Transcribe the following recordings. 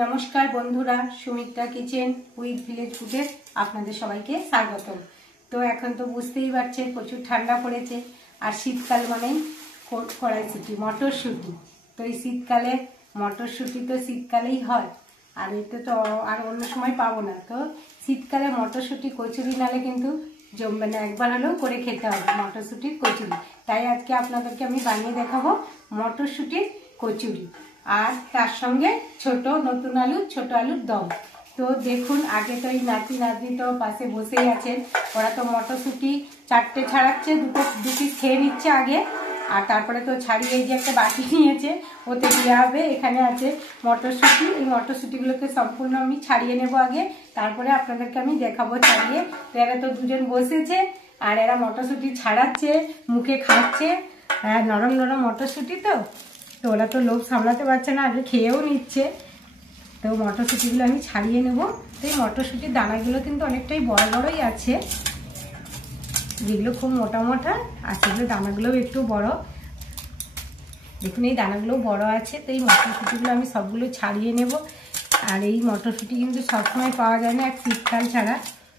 নমস্কার বন্ধুরা, Sumitra kitchen with village ফুডে আপনাদের সবাইকে স্বাগতম। তো এখন তো বুঝতেই পারছেন প্রচুর ঠান্ডা পড়েছে, আর শীতকাল মানেই কড়াইশুঁটি, মটরশুঁটি। তো এই শীতকালে মটরশুঁটি তো শীতকালেই হয়, আর এতে তো আর অন্য সময় পাবো না। তো শীতকালে মটরশুঁটি কচুরি নালে কিন্তু জমবে না, একবার হলেও করে খেতে হবে মটরশুঁটির কচুরি। তাই আজকে আপনাদেরকে আমি বানিয়ে দেখাবো মটরশুঁটির কচুরি, আর তার সঙ্গে নতুন ছোট আলুর দম। তো দেখুন, আগে তো এই নাতি নাতনি তো পাশে বসেই আছেন, ওরা তো মটরশুঁটি চারটে ছাড়াচ্ছে, দু পিস খেয়ে নিচ্ছে আগে, আর তারপরে তো ছাড়িয়ে এই যে একটা বাটি নিয়েছে, ওতে দেওয়া হবে। এখানে আছে মটরশুঁটি, এই মটরশুঁটিগুলোকে সম্পূর্ণ আমি ছাড়িয়ে নেব আগে, তারপরে আপনাদেরকে আমি দেখাবো ছাড়িয়ে। তো এরা তো দুজন বসেছে আর এরা মটরশুঁটি ছাড়াচ্ছে, মুখে খাচ্ছে। হ্যাঁ, নরম নরম মটরশুঁটি তো ওরা তো লোভ সামলাতে পারছে না, আগে খেয়েও নিচ্ছে। তো মটরশুঁটিগুলো আমি ছাড়িয়ে নেব। তো এই মটরশুঁটির দানাগুলো কিন্তু অনেকটাই বড় বড়ই আছে, যেগুলো খুব মোটা মোটা, আর সেগুলো দানাগুলোও একটু বড়। দেখুন এই দানাগুলো বড় আছে। তো এই মটরশুঁটিগুলো আমি সবগুলো ছাড়িয়ে নেব। আর এই মটরশুঁটি কিন্তু সবসময় পাওয়া যায় না, এক শীতকাল ছাড়া।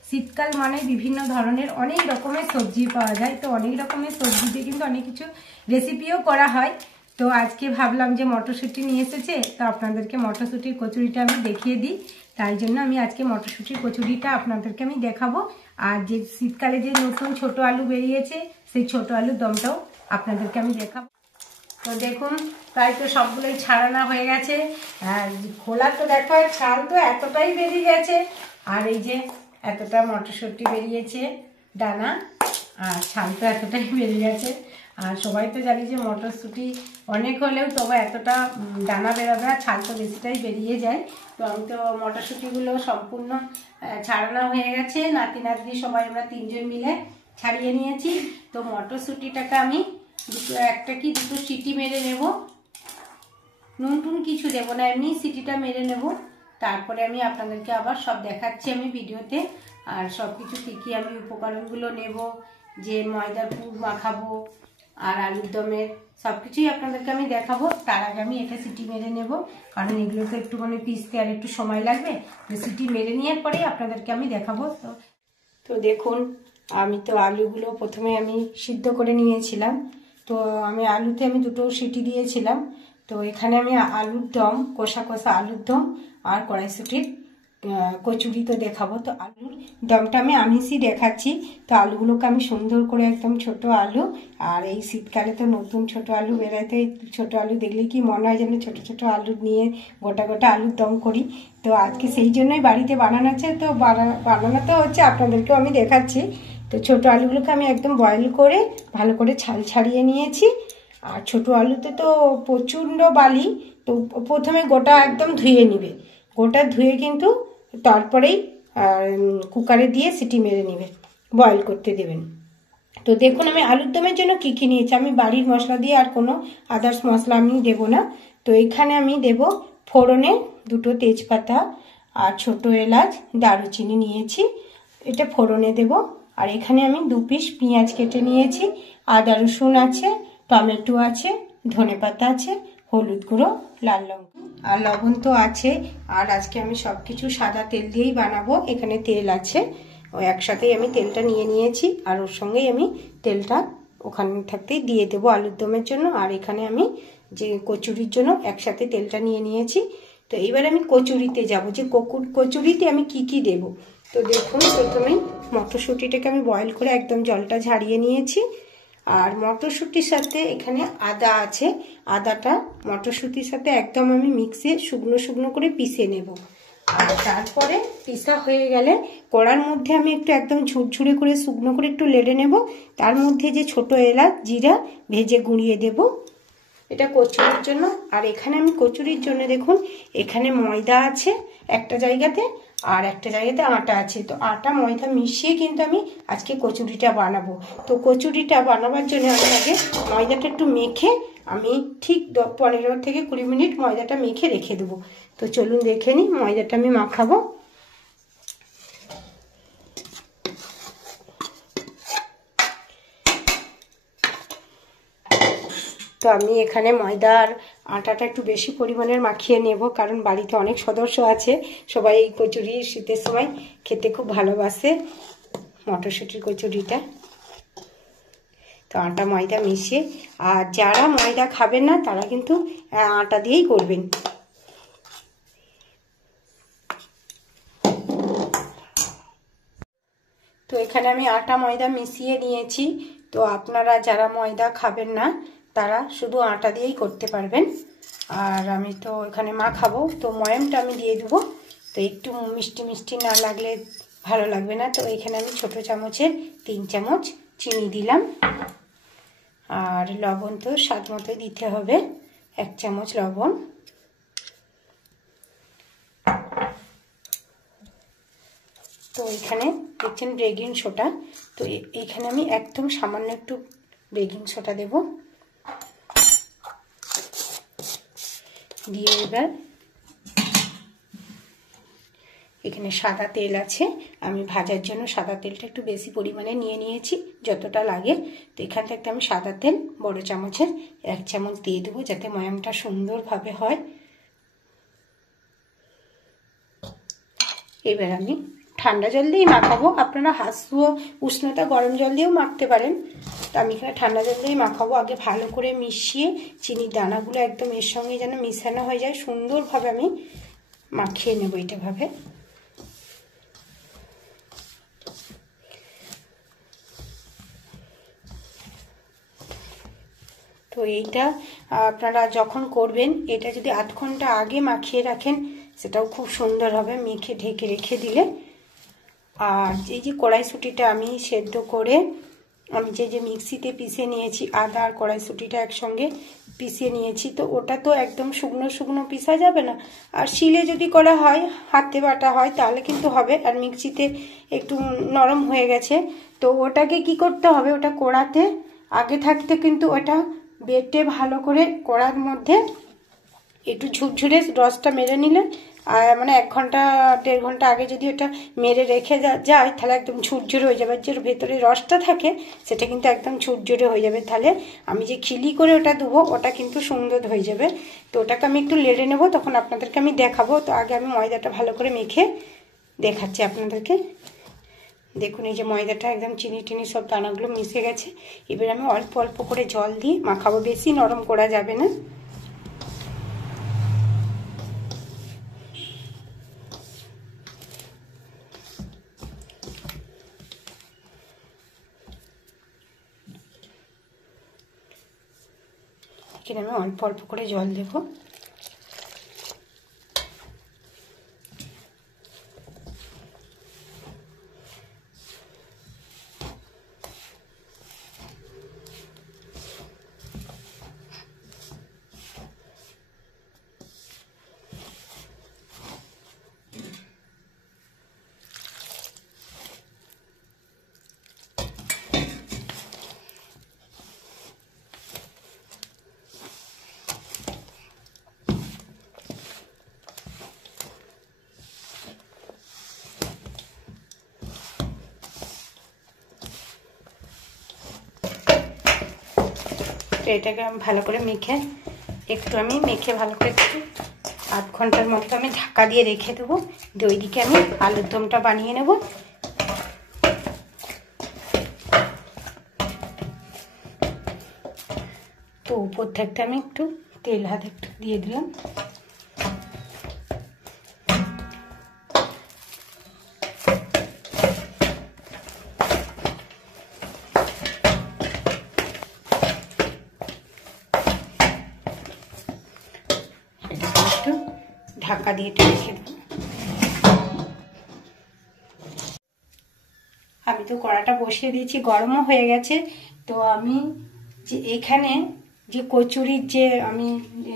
শীতকাল মানে বিভিন্ন ধরনের অনেক রকমের সবজি পাওয়া যায়। তো অনেক রকমের সবজি দিয়ে কিন্তু অনেক কিছু রেসিপিও করা হয়। তো আজকে ভাবলাম যে মটরশুঁটি নিয়ে এসেছে, তো আপনাদেরকে মটরশুঁটির কচুরিটা আমি দেখিয়ে দিই। তাই জন্য আমি আজকে মটরশুঁটির কচুরিটা আপনাদেরকে আমি দেখাবো। আর যে শীতকালে যে নতুন ছোট আলু বেরিয়েছে, সেই ছোট আলুর দমটাও আপনাদেরকে আমি দেখাবো। তো দেখুন, প্রায় তো সবগুলোই ছাড়ানো হয়ে গেছে। আর খোলা তো দেখো, ছাল তো এতটাই বেরিয়ে গেছে, আর এই যে এতটা মটরশুঁটি বেরিয়েছে দানা, আর ছাল তো এতটাই বেরিয়ে গেছে। আর সবাই তো জানি যে মটরশুঁটি অনেক হলেও তবে এতটা দানা বেরোবে, আর ছাল তো বেশিটাই বেরিয়ে যায়। তো আমি তো মটরশুঁটিগুলো সম্পূর্ণ ছাড়ানো হয়ে গেছে, নাতি নাতনি সবাই আমরা তিনজন মিলে ছাড়িয়ে নিয়েছি। তো মটরশুঁটিটাকে আমি একটা কি দুটো সিটি মেরে নেব, নুন টুন কিছু দেবো না, এমনি সিটিটা মেরে নেব। তারপরে আমি আপনাদেরকে আবার সব দেখাচ্ছি আমি ভিডিওতে, আর সব কিছু কী কী আমি উপকরণগুলো নেব, যে ময়দার পুর মাখাবো আর আলুর দমের সব কিছুই আপনাদেরকে আমি দেখাবো। তার আগে আমি এটা সিটি মেরে নেব, কারণ এগুলো তো একটু পিসতে আর একটু সময় লাগবে। তো সিটি মেরে নেওয়ার পরে আপনাদেরকে আমি দেখাবো। তো দেখুন, আমি তো আলুগুলো প্রথমে আমি সিদ্ধ করে নিয়েছিলাম। তো আমি আলুতে আমি দুটো সিটি দিয়েছিলাম। তো এখানে আমি আলুর দম, কষা কষা আলুর দম আর কড়াইশুঁটির কচুরি তো দেখাবো। তো আলুর দমটা আমি আমিষই দেখাচ্ছি। তো আলুগুলোকে আমি সুন্দর করে একদম ছোট আলু, আর এই শীতকালে তো নতুন ছোট আলু বেরোতে, ছোট আলু দেখলে কি মনে হয় যেন ছোট ছোট আলু নিয়ে গোটা গোটা আলুর দম করি। তো আজকে সেই জন্যই বাড়িতে বানানো আছে। তো বানানো তো হচ্ছে, আপনাদেরকেও আমি দেখাচ্ছি। তো ছোট আলুগুলোকে আমি একদম বয়েল করে ভালো করে ছাল ছাড়িয়ে নিয়েছি। আর ছোট আলুতে তো প্রচণ্ড বালি, তো প্রথমে গোটা একদম ধুয়ে নিবে, গোটা ধুয়ে কিন্তু তারপরেই কুকারে দিয়ে সিটি মেরে নেবে, বয়েল করতে দেবেন। তো দেখুন আমি আলুর দমের জন্য কী কী নিয়েছি, আমি বাড়ির মশলা দিয়ে আর কোনো আদার্স মশলা আমি দেবো না। তো এখানে আমি দেব ফোড়নে দুটো তেজপাতা আর ছোট এলাচ, দারুচিনি নিয়েছি, এটা ফোড়নে দেব। আর এখানে আমি 2 পিস পেঁয়াজ কেটে নিয়েছি, আদা রসুন আছে, টমেটো আছে, ধনেপাতা আছে, হলুদ গুঁড়ো, লাল লঙ্কা আর লবণ তো আছে। আর আজকে আমি সব কিছু সাদা তেল দিয়েই বানাবো। এখানে তেল আছে, ওই একসাথেই আমি তেলটা নিয়ে নিয়েছি, আর ওর সঙ্গেই আমি তেলটা ওখানে থাকতেই দিয়ে দেবো আলুর দমের জন্য। আর এখানে আমি যে কচুরির জন্য একসাথে তেলটা নিয়ে নিয়েছি। তো এইবার আমি কচুরিতে যাব, যে কচুরিতে আমি কি কি দেব। তো দেখুন, প্রথমেই মটরশুঁটিটাকে আমি বয়েল করে একদম জলটা ঝাড়িয়ে নিয়েছি। আর মটরশুঁটির সাথে এখানে আদা আছে, আদাটা মটরশুঁটির সাথে একদম আমি মিক্সে শুকনো শুকনো করে পিষে নেব। আর তারপরে পিষা হয়ে গেলে কড়ার মধ্যে আমি একটু একদম ঝুরঝুরে করে শুকনো করে একটু লেড়ে নেব। তার মধ্যে যে ছোট এলাচ জিরা ভেজে গুঁড়িয়ে দেব, এটা কচুরির জন্য। আর এখানে আমি কচুরির জন্য দেখুন, এখানে ময়দা আছে একটা জায়গাতে, আর একটা জায়গাতে আটা আছে। তো আটা ময়দা মিশিয়ে কিন্তু আমি আজকে কচুরিটা বানাবো। তো কচুরিটা বানাবার জন্য আমি আগে ময়দাটা একটু মেখে আমি ঠিক 15 থেকে 20 মিনিট ময়দাটা মেখে রেখে দেবো। তো চলুন দেখে নিই ময়দাটা আমি মাখাবো। তো আমি এখানে ময়দার আটাটা একটু বেশি পরিমাণের মাখিয়ে নেব, কারণ বাড়িতে অনেক সদস্য আছে, সবাই এই কচুরি শীতের সময় খেতে খুব ভালোবাসে, মটরশুঁটির কচুরিটা। তো আটা ময়দা মিশিয়ে, আর যারা ময়দা খাবেন না তারা কিন্তু আটা দিয়েই করবেন। তো এখানে আমি আটা ময়দা মিশিয়ে নিয়েছি। তো আপনারা যারা ময়দা খাবেন না তারা শুধু আটা দিয়েই করতে পারবেন। আর আমি তো এখানে মাখাবো, তো ময়ামটা আমি দিয়ে দেবো। তো একটু মিষ্টি মিষ্টি না লাগলে ভালো লাগবে না। তো এখানে আমি ছোট চামচের 3 চামচ চিনি দিলাম, আর লবণ তো স্বাদ মতোই দিতে হবে, 1 চামচ লবণ। তো এখানে দেখছেন বেকিং সোডা, তো এখানে আমি একদম সামান্য একটু বেকিং সোডা দেব, দিয়ে এবার এখানে সাদা তেল আছে, আমি ভাজার জন্য সাদা তেলটা একটু বেশি পরিমাণে নিয়ে নিয়েছি, যতটা লাগে। তো এখান থেকে আমি সাদা তেল বড় চামচের 1 চামচ দিয়ে দেবো, যাতে ময়ামটা সুন্দরভাবে হয়। এবার আমি ঠান্ডা জল দিয়েই মাখাবো, আপনারা হাঁসুয়া উষ্ণতা গরম জল দিয়েও মাখতে পারেন। তো আমি এখানে ঠান্ডা জল দিয়েই মাখাবো। আগে ভালো করে মিশিয়ে চিনির দানাগুলো একদম এর সঙ্গে যেন মিশানো হয়ে যায়, সুন্দরভাবে আমি মাখিয়ে নেবো এটাভাবে। তো এইটা আপনারা যখন করবেন, এটা যদি 8 ঘন্টা আগে মাখিয়ে রাখেন সেটাও খুব সুন্দর হবে, মেখে ঢেকে রেখে দিলে। আর এই যে কড়াইশুঁটিটা আমি সেদ্ধ করে আমি যে মিক্সিতে পিষে নিয়েছি, আদা আর কড়াইশুঁটিটা একসঙ্গে পিষে নিয়েছি, তো ওটা তো একদম শুকনো শুকনো পিষা যাবে না। আর শিলে যদি করা হয়, হাতে বাটা হয়, তাহলে কিন্তু হবে। আর মিক্সিতে একটু নরম হয়ে গেছে, তো ওটাকে কি করতে হবে, ওটা কড়াতে আগে থাকতে কিন্তু ওটা বেটে ভালো করে কড়ার মধ্যে একটু ঝুরঝুরে রসটা মেরে নিলে, মানে 1 ঘন্টা 1.5 ঘন্টা আগে যদি ওটা মেরে রেখে যায়, তাহলে একদম ঝুরঝুরে হয়ে যাবে। যে ভেতরে রসটা থাকে সেটা কিন্তু একদম ঝুরঝুরে হয়ে যাবে, তাহলে আমি যে খিলি করে ওটা দেবো ওটা কিন্তু সুন্দর হয়ে যাবে। তো ওটাকে আমি একটু লেড়ে নেবো, তখন আপনাদেরকে আমি দেখাবো। তো আগে আমি ময়দাটা ভালো করে মেখে দেখাচ্ছি আপনাদেরকে। দেখুন এই যে ময়দাটা একদম চিনি টিনি সব দানাগুলো মিশে গেছে। এবার আমি অল্প অল্প করে জল দিয়ে মাখাবো, বেশি নরম করা যাবে না। এখানে আমি অল্প অল্প করে জল দেবো। তো এটাকে আমি ভালো করে মেখে ভালো করে 8 ঘন্টার মতো আমি ঢাকা দিয়ে রেখে দেবো। দিয়ে ওইদিকে আমি আলুর দমটা বানিয়ে নেব। তো উপর থেকে আমি একটু তেল হাতে একটু দিয়ে দিলাম। ঢাকা দিয়ে রেখে দেবো। আমি তো কড়াটা বসিয়ে দিয়েছি, গরমও হয়ে গেছে। তো আমি যে এখানে যে কচুরির যে আমি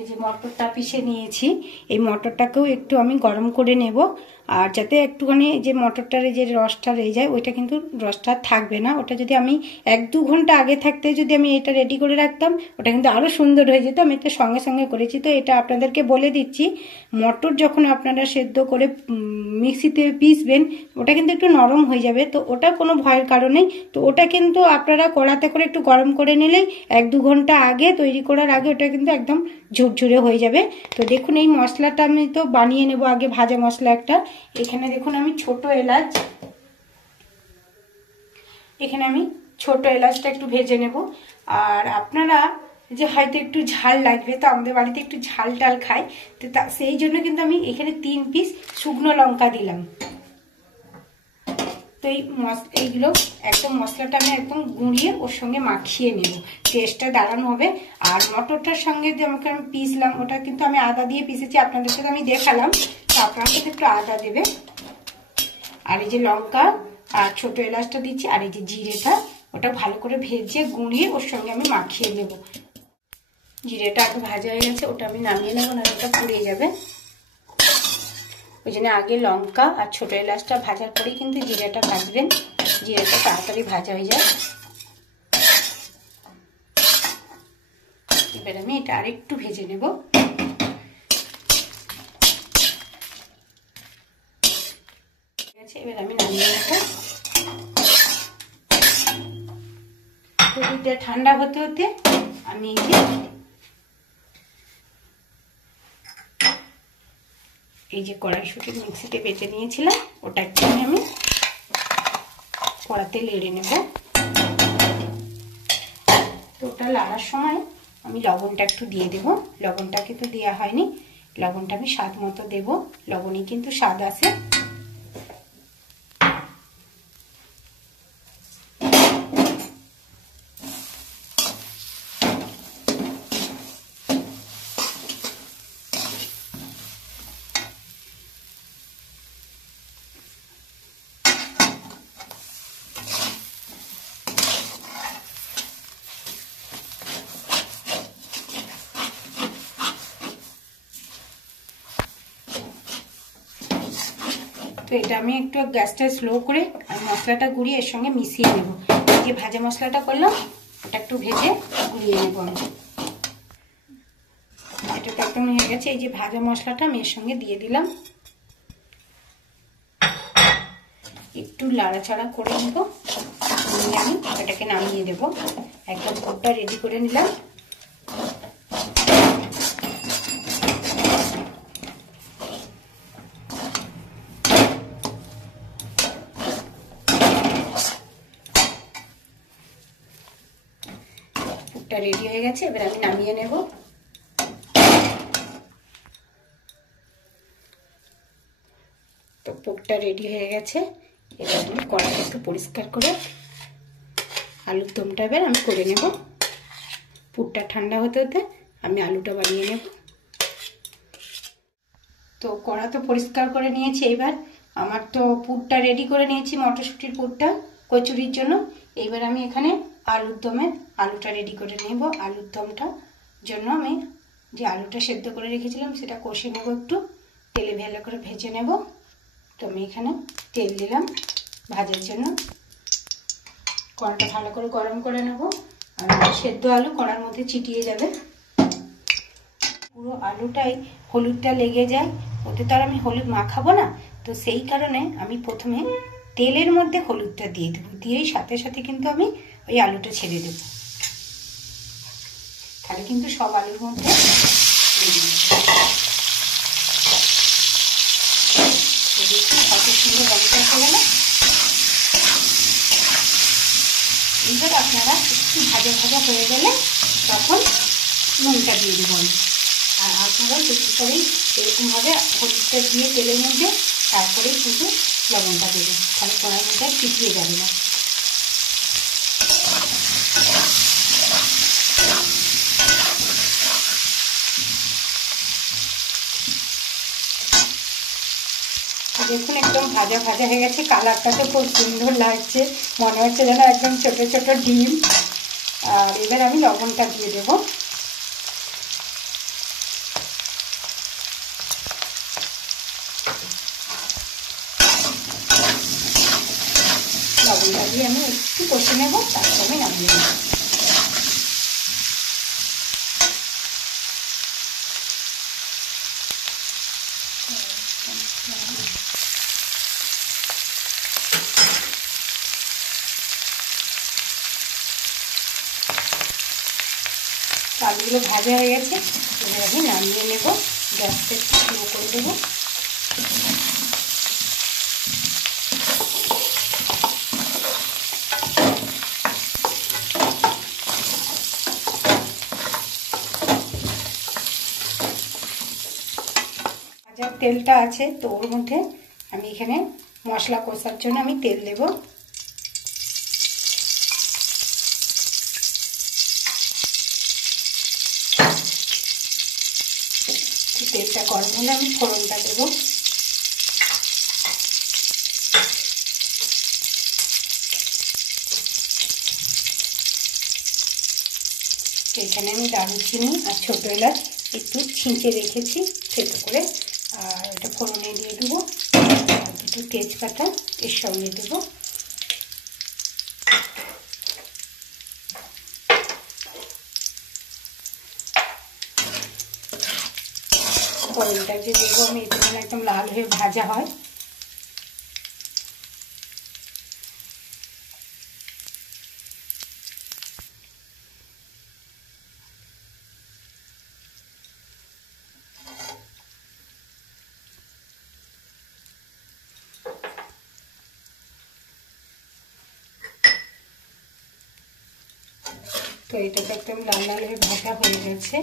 যে মটরটা পিষে নিয়েছি, এই মটরটাকেও একটু আমি গরম করে নেব। আর যাতে একটুখানি যে মটরটার যে রসটা রয়ে যায়, ওইটা কিন্তু রসটা থাকবে না। ওটা যদি আমি 1-2 ঘন্টা আগে থাকতে যদি আমি এটা রেডি করে রাখতাম, ওটা কিন্তু আরও সুন্দর হয়ে যেত। আমি এটা সঙ্গে সঙ্গে করেছি। তো এটা আপনাদেরকে বলে দিচ্ছি, মটর যখন আপনারা সেদ্ধ করে মিক্সিতে পিসবেন, ওটা কিন্তু একটু নরম হয়ে যাবে। তো ওটা কোনো ভয়ের কারণেই, তো ওটা কিন্তু আপনারা কড়াতে করে একটু গরম করে নিলেই 1-2 ঘন্টা আগে তৈরি করার আগে ওটা কিন্তু একদম ঝুরঝুরে হয়ে যাবে। তো দেখুন এই মশলাটা আমি তো বানিয়ে নেব আগে, ভাজা মশলা একটা। এখানে দেখুন আমি ছোট এলাচ, এখানে আমি ছোট এলাচটা একটু ভেজে নেব। আর আপনারা যে হয়তো একটু ঝাল লাগবে, তো আমাদের বাড়িতে একটু ঝাল টাল খায়, তো সেই জন্য কিন্তু আমি এখানে 3 পিস শুকনো লঙ্কা দিলাম। তো এইগুলো একদম মশলাটা আমি একদম গুঁড়িয়ে ওর সঙ্গে মাখিয়ে নেব, টেস্টটা দারুণ হবে। আর মটরটার সঙ্গে যে আমি পিসলাম, ওটা কিন্তু আমি আদা দিয়ে পিসেছি, আপনাদের সাথে আমি দেখালাম, তো আপনারা সাথে একটু আদা দেবে। আর এই যে লঙ্কা আর ছোট এলাচটা দিচ্ছি, আর এই যে জিরেটা, ওটা ভালো করে ভেজে গুঁড়িয়ে ওর সঙ্গে আমি মাখিয়ে নেব। জিরেটা একটু ভাজা হয়ে গেছে, ওটা আমি নামিয়ে নেবো, না ওটা পুড়ে যাবে। ওই জন্য আগে লঙ্কা আর ছোট এলাচটা ভাজার পরেই কিন্তু জিরাটা ভাজবেন, জিরাটা তাড়াতাড়ি ভাজা হয়ে যায়। এবার আমি এটা আরেকটু ভেজে নেব। ঠিক আছে, এবার আমি নামিয়ে নেব। এটা ঠান্ডা হতে হতে আমি এই যে কড়াইশুঁটি মিক্সিতে বেটে নিয়েছিলাম, ওটা একটু আমি কড়াতে লেড়ে নেব। তো ওটা লাড়ার সময় আমি লবণটা একটু দিয়ে দেব। লবণটা কিন্তু দেওয়া হয়নি, লবণটা আমি স্বাদ মতো দেব, লবণই কিন্তু স্বাদ আছে। তো এটা আমি একটু গ্যাসটা স্লো করে আর মশলাটা গুঁড়িয়ে এর সঙ্গে মিশিয়ে নেব। যে ভাজা মশলাটা করলাম ওটা একটু ভেজে গুঁড়িয়ে নেব আমি। এটা তো একদম হয়ে গেছে। এই যে ভাজা মশলাটা আমি এর সঙ্গে দিয়ে দিলাম, একটু লাড়াচাড়া করে নেব, নিয়ে আমি এটাকে নামিয়ে দেব। একদম পুরটা রেডি করে নিলাম। পুরটা রেডি হয়ে গেছে, এবার আমি নামিয়ে নেব। তো পুরটা রেডি হয়ে গেছে, এবার আমি কড়াইটা একটু পরিষ্কার করে আলুর দমটা এবার আমি করে নেব। পুরটা ঠান্ডা হতে হতে আমি আলুটা বানিয়ে নেব। তো কড়া তো পরিষ্কার করে নিয়েছি, এবার আমার তো পুরটা রেডি করে নিয়েছি, মটরশুঁটির পুরটা কচুরির জন্য। এইবার আমি এখানে আলুর দমের আলুটা রেডি করে নেব। আলুর দমটা জন্য আমি যে আলুটা সেদ্ধ করে রেখেছিলাম সেটা কষে নেব, একটু তেলে ভালো করে ভেজে নেব। তো আমি এখানে তেল দিলাম ভাজার জন্য। কড়াটা ভালো করে গরম করে নেব, আর সেদ্ধ আলু কড়ার মধ্যে চিটিয়ে যাবে। পুরো আলুটাই হলুদটা লেগে যায়, ওতে তো আর আমি হলুদ মাখাবো না, তো সেই কারণে আমি প্রথমে তেলের মধ্যে হলুদটা দিয়ে দেবো, দিয়েই সাথে সাথে কিন্তু আমি ওই আলুটা ছেড়ে দেবো, তাহলে কিন্তু সব আলুর মধ্যে কত সুন্দর রঙটা এসে গেল। এইবার আপনারা একটু ভাজা ভাজা হয়ে গেলে তখন নুনটা দিয়ে দেবেন। আর আপনারা বেশি করেই এরকমভাবে হলুদটা দিয়ে তেলের মধ্যে তারপরেই কিন্তু লবণটা দেবেন, তাহলে কড়াইয়ের মধ্যে চিটিয়ে যাবে না। দেখুন একদম ভাজা ভাজা হয়ে গেছে, কালারটা তো খুব সুন্দর লাগছে, মনে হচ্ছে যেন একদম ছোট ছোট ডিম। আর এবার আমি লবণটা দিয়ে দেবো। লবণটা দিয়ে আমি একটু কষে নেব, তারপর আমি নামিয়ে নেব। আলুগুলো ভাজা হয়ে গেছে, এবার আমি নামিয়ে নেব, গ্যাসটা একটু স্লো করে দেবো। ভাজার তেলটা আছে তো ওর মধ্যে আমি এখানে মশলা কষার জন্য আমি তেল দেব। তেলটা গরম হলে আমি ফোড়নটা দেবো। এখানে আমি দারুচিনি আর ছোট এলাচ একটু ছিঁচে রেখেছি থেতো করে, আর এটা ফোড়নে দিয়ে দেবো। আর দুটো তেজপাতা এর সঙ্গে দেবো। ফোড়নটা যে দেবো আমি এটা যেন একদম লাল হয়ে ভাজা হয়। তো এটাকে একদম লাল লাল হয়ে ভাজা হয়ে গেছে।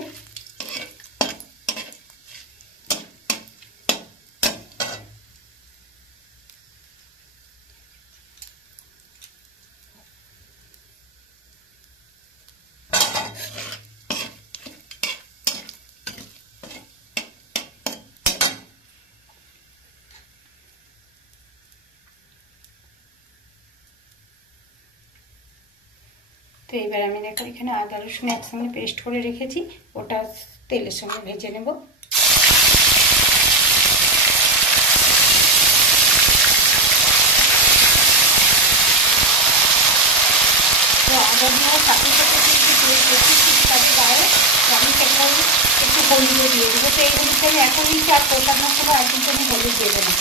তো এবার আমি দেখো এখানে আদা রসুন একসঙ্গে পেস্ট করে রেখেছি, ওটা তেলের সঙ্গে ভেজে নেব। তো আদা দেওয়ার সাথে সাথে গায়ে আমি সেখানে একটু হলুদও দিয়ে দেবো। তো এই হলুদটা আমি এখন নিচ্ছি, আর কষানোর সময় আর কিন্তু আমি হলুদ দেবো না,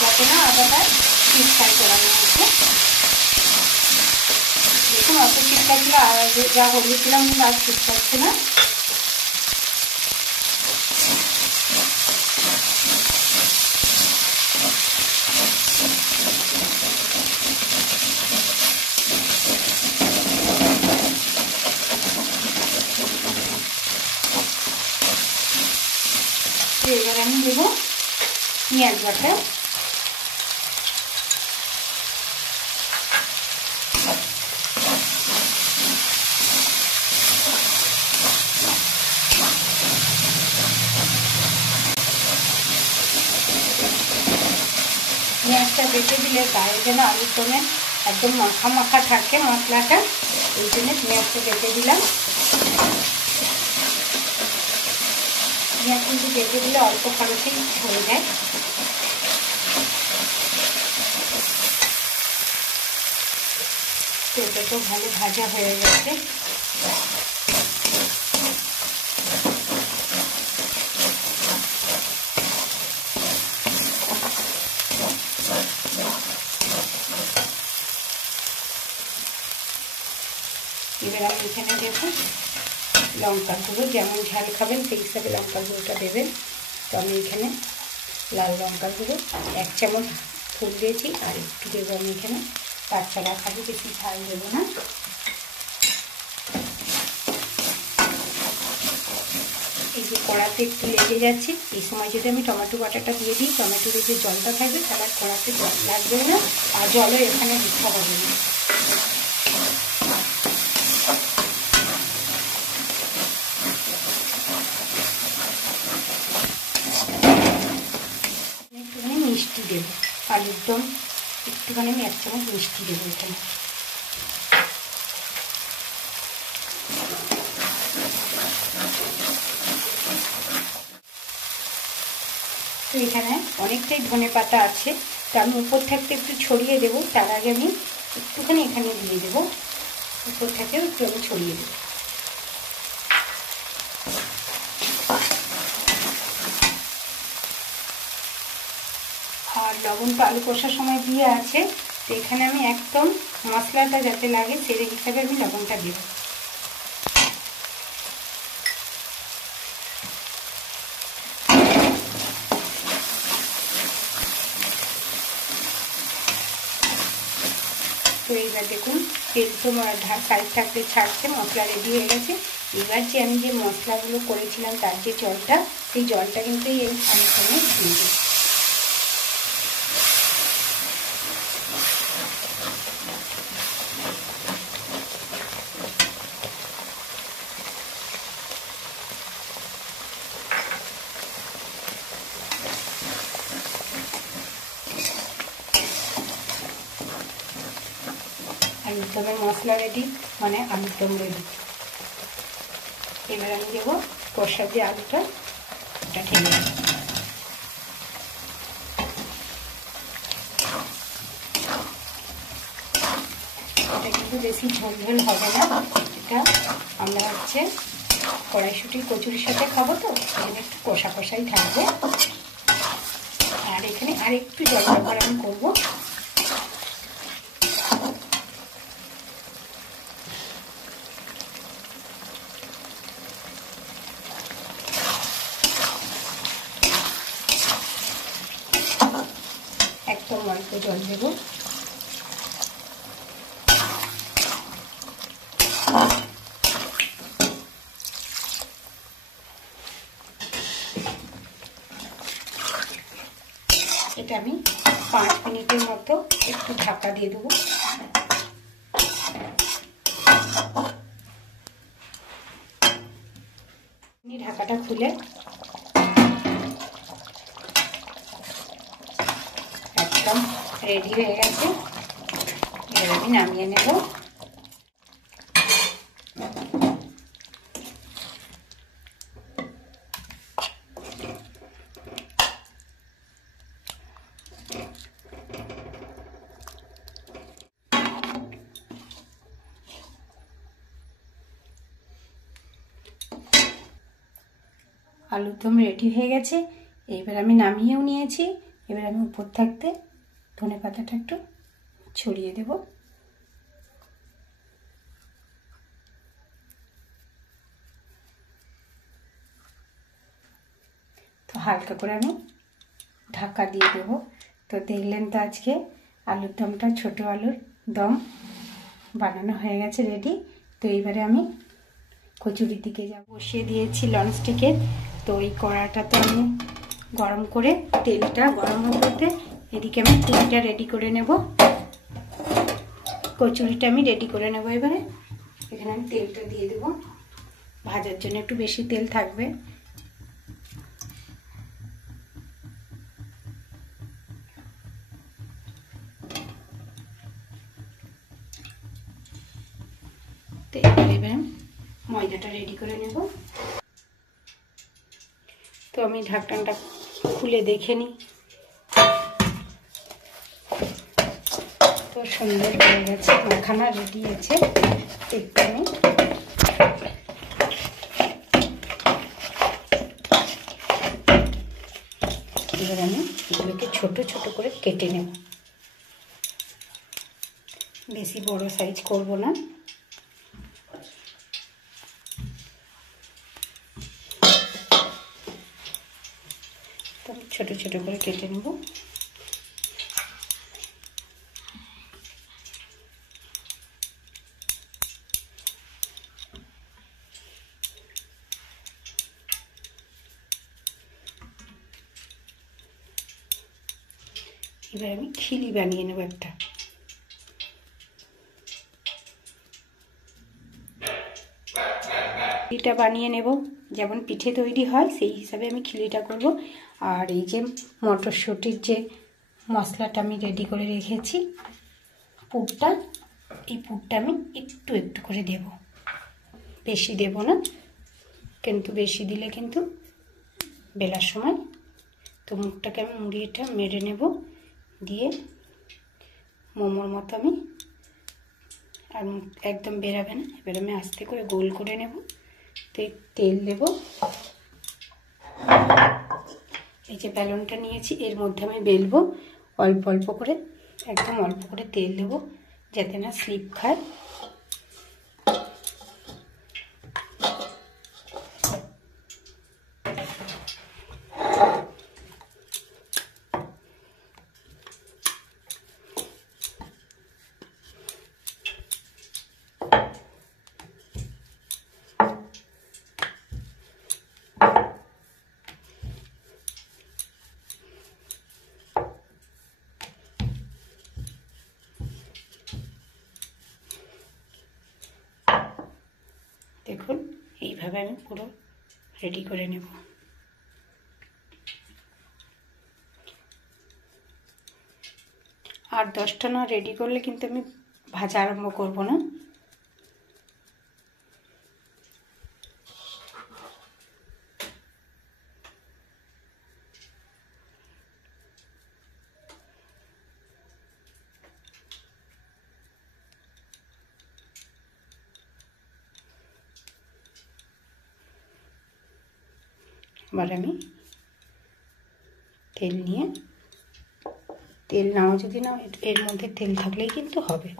যাতে না আদাটা ঠিকঠাক করানো হচ্ছে। দেখুন অত ঠিকঠাক ছিল, আর যা হলুদ দিলাম কিন্তু আর ঠিক থাকছে না। এবার আমি দেবো পেঁয়াজ বাটা। পেঁয়াজটা বেটে দিলে গায়ে যেন আলুর দমে একদম মাখা মাখা থাকে মশলাটা, এই জন্য পেঁয়াজটা বেটে দিলাম। পেঁয়াজ কিন্তু বেটে দিলে অল্প খরচেই হয়ে যায়। তো এটা তো ভালো ভাজা হয়ে গেছে। এবার আমি এখানে দেখুন লঙ্কার গুঁড়ো, যেমন ঝাল খাবেন সেই হিসাবে লঙ্কার গুঁড়োটা দেবেন। তো আমি এখানে লাল লঙ্কার গুঁড়ো 1 চামচ ফুল দিয়েছি, আর একটু দেবো আমি এখানে পাঁচছাড়া খালি, বেশি ঝাল দেবো না। এই যে কড়াতে একটু লেগে যাচ্ছে, এই সময় যদি আমি টমেটো বাটাটা দিয়ে দিই, টমেটোর যে জলটা থাকবে তাহলে কড়াতে জল লাগবে না, আর জলও এখানে দিতে হবে না। একটুখানি মিষ্টি দেবো, আলুর দম একটুখানি আমি 1 চামচ মিষ্টি দেবো এখানে। তো এখানে অনেকটাই ধনে পাতা আছে, তো আমি উপর থাকতে একটু ছড়িয়ে দেবো। তার আগে আমি একটুখানি এখানে দিয়ে দেবো, উপর থেকেও একটু আমি ছড়িয়ে দেবো। আর লবণ তো আলু কষার সময় দিয়ে আছে, তো এখানে আমি একদম মশলাটা যাতে লাগে সেই হিসাবে আমি লবণটা দেব। তো এইবার দেখুন তেল তো সাইড থাকতে ছাড়ছে, মশলা রেডি হয়ে গেছে। এবার যে আমি যে মশলাগুলো করেছিলাম তার যে জলটা, সেই জলটা কিন্তু এই আলুদমে দিয়ে দিই। আলুরদমের মশলা রেডি, মানে আলুরদম রেডি। এবার আমি দেবো কষা যে আলুটা, ওটা ঢেলে দেবো। এটা কিন্তু বেশি ঝোল ঝোল হবে না, এটা আমরা হচ্ছে কড়াইশুঁটির কচুরির সাথে খাবো, তো এখানে একটু কষা কষাই থাকবে। আর এখানে আর একটু জল ব্যবহার আমি করবো। একদম অল্প জল দেবো। এটা আমি 5 মিনিটের মতো একটু ঢাকা দিয়ে দেবো। ঢাকাটা খুলে একদম রেডি হয়ে গেছে। এবার আমি নামিয়ে নেব। আলুরদম রেডি হয়ে গেছে। এবার আমি নামিয়েও নিয়েছি। এবার আমি উপর থাকতে ধনেপাতাটা একটু ছড়িয়ে দেব। তো হালকা করে আমি ঢাকা দিয়ে দেব। তো দেখলেন তো আজকে আলুর দমটা, ছোট আলুর দম বানানো হয়ে গেছে, রেডি। তো এইবারে আমি কচুরির দিকে যাব। বসিয়ে দিয়েছি ননস্টিকে। তো এই কড়াটা তো আমি গরম করে, তেলটা গরম হতে এদিকে আমি পুরিটা রেডি করে নেব। কচুরিটা আমি রেডি করে নেব। এবারে এখানে আমি তেলটা দিয়ে দেব। ভাজার জন্য একটু বেশি তেল থাকবে। তো এবারে ময়দাটা রেডি করে নেব। তো আমি ঢাকনাটা খুলে দেখে নিই। তো সুন্দর হয়ে গেছে, মাখানা রেডি আছে। একটু আমি এবার আমি এগুলোকে ছোট ছোট করে কেটে নেব। বেশি বড় সাইজ করব না। তো ছোট ছোট করে কেটে নেব। এবার আমি খিলি বানিয়ে নেব একটা। খিলিটা বানিয়ে নেব যেমন পিঠে তৈরি হয় সেই হিসাবে আমি খিলিটা করব। আর এই যে মটরশুঁটির যে মশলাটা আমি রেডি করে রেখেছি, পুরটা, এই পুরটা আমি একটু একটু করে দেব, বেশি দেব না, কিন্তু বেশি দিলে কিন্তু বেলার সময় তো মুখটাকে আমি মুড়িটা মেরে নেব। দিয়ে মোমোর মতো আমি, আর একদম বেরাবে না। এবার আমি আস্তে করে গোল করে নেব। তো তেল দেব। এই যে বেলনটা নিয়েছি এর মধ্যে আমি বেলবো অল্প অল্প করে, একদম অল্প করে তেল দেব যাতে না স্লিপ খায়। দেখুন এইভাবে আমি পুরো রেডি করে নেব। আর 10টা না রেডি করলে কিন্তু আমি ভাজা আরম্ভ করব না। এবার আমি তেল নিয়ে, তেল নাও যদি নাও, এর মধ্যে তেল থাকলেই কিন্তু হবে।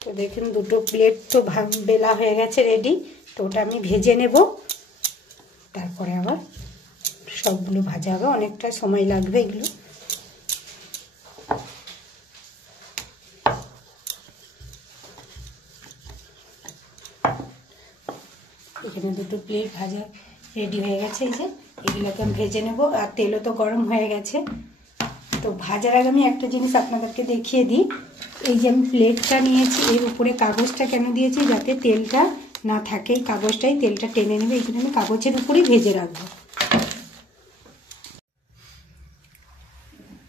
তো দেখুন দুটো প্লেট তো বেলা হয়ে গেছে রেডি। তো ওটা আমি ভেজে নেব, তারপরে আবার সবগুলো ভাজা হবে, অনেকটা সময় লাগবে এগুলো। এখানে দুটো প্লেট ভাজা রেডি হয়ে গেছে, এই যে এগুলোকে আমি ভেজে নেব। আর তেলও তো গরম হয়ে গেছে। তো ভাজার আগে আমি একটা জিনিস আপনাদেরকে দেখিয়ে দিই। এই যে আমি প্লেটটা নিয়েছি, এর উপরে কাগজটা কেন দিয়েছি, যাতে তেলটা না থাকে, এই কাগজটাই তেলটা টেনে নেবে। এই জন্য আমি কাগজের উপরেই ভেজে রাখবো।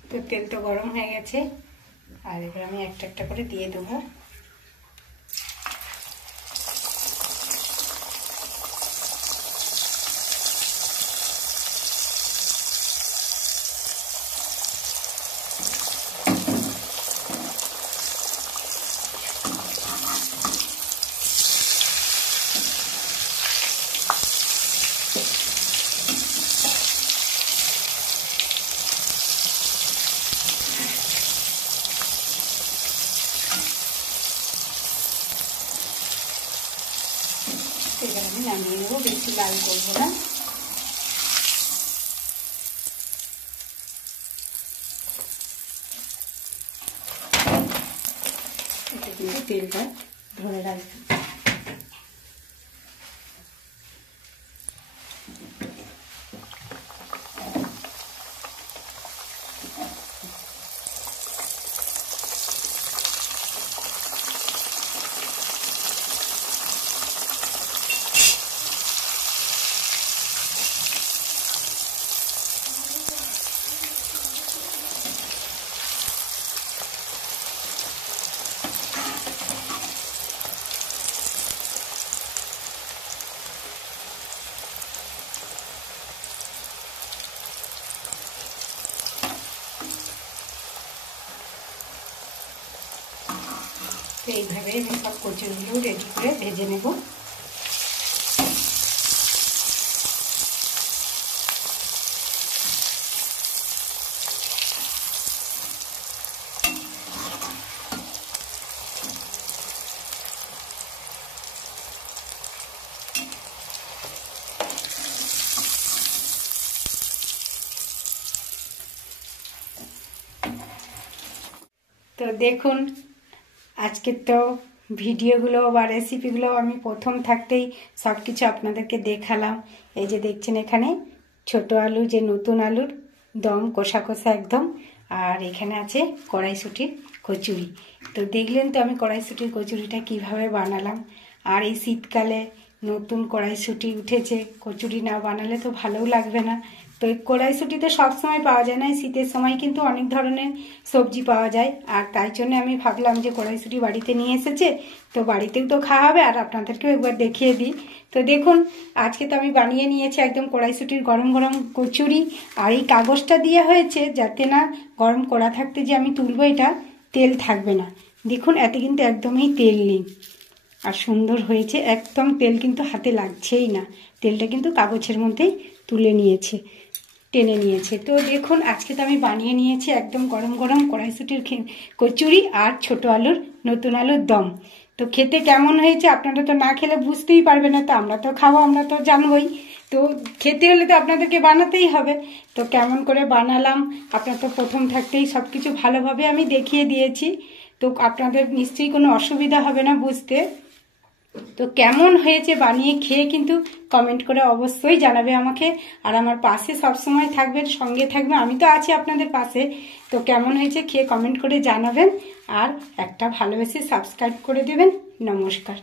তো তেল তো গরম হয়ে গেছে, আর এবার আমি একটা একটা করে দিয়ে দেবো। এবার আমি নামিয়ে নেবো, বেশি লাল করবো না। এটা কিন্তু তেলটা ধরে রাখবে। তো এইভাবে আমি সব কচুরিগুলো রেডি করে ভেজে নেব। তো দেখুন আজকের তো ভিডিওগুলো বা রেসিপিগুলো আমি প্রথম থাকতেই সব কিছু আপনাদেরকে দেখালাম। এই যে দেখছেন এখানে ছোট আলু, যে নতুন আলুর দম কষা কষা একদম, আর এখানে আছে কড়াইশুঁটির কচুরি। তো দেখলেন তো আমি কড়াইশুঁটির কচুরিটা কিভাবে বানালাম। আর এই শীতকালে নতুন কড়াইশুঁটি উঠেছে, কচুরি না বানালে তো ভালোও লাগবে না। তো এই কড়াইশুঁটি তো সবসময় পাওয়া যায় না, শীতের সময় কিন্তু অনেক ধরনের সবজি পাওয়া যায়। আর তাই জন্য আমি ভাবলাম যে কড়াইশুঁটি বাড়িতে নিয়ে এসেছে, তো বাড়িতেও তো খাওয়া হবে, আর আপনাদেরকেও একবার দেখিয়ে দিই। তো দেখুন আজকে তো আমি বানিয়ে নিয়েছি একদম কড়াইশুঁটির গরম গরম কচুরি। আর এই কাগজটা দিয়ে হয়েছে যাতে না গরম কড়া থাকতে যে আমি তুলবো এটা তেল থাকবে না। দেখুন এতে কিন্তু একদমই তেল নেই, আর সুন্দর হয়েছে, একদম তেল কিন্তু হাতে লাগছেই না। তেলটা কিন্তু কাগজের মধ্যেই তুলে নিয়েছে, টেনে নিয়েছে। তো দেখুন আজকে তো আমি বানিয়ে নিয়েছি একদম গরম গরম কড়াইশুঁটির কচুরি আর ছোট আলুর নতুন আলুর দম। তো খেতে কেমন হয়েছে আপনারা তো না খেলে বুঝতেই পারবে না, তো আমরা তো খাবো, আমরা তো জানবই। তো খেতে হলে তো আপনাদেরকে বানাতেই হবে। তো কেমন করে বানালাম আপনার তো প্রথম থাকতেই সব কিছু ভালোভাবে আমি দেখিয়ে দিয়েছি। তো আপনাদের নিশ্চয়ই কোনো অসুবিধা হবে না বুঝতে। তো কেমন হয়েছে বানিয়ে খেয়ে কিন্তু কমেন্ট করে অবশ্যই জানাবে আমাকে। আর আমার পাশে সবসময় থাকবেন, সঙ্গে থাকবেন, আমি তো আছি আপনাদের পাশে। তো কেমন হয়েছে খেয়ে কমেন্ট করে জানাবেন, আর একটা ভালোবেসে সাবস্ক্রাইব করে দেবেন। নমস্কার।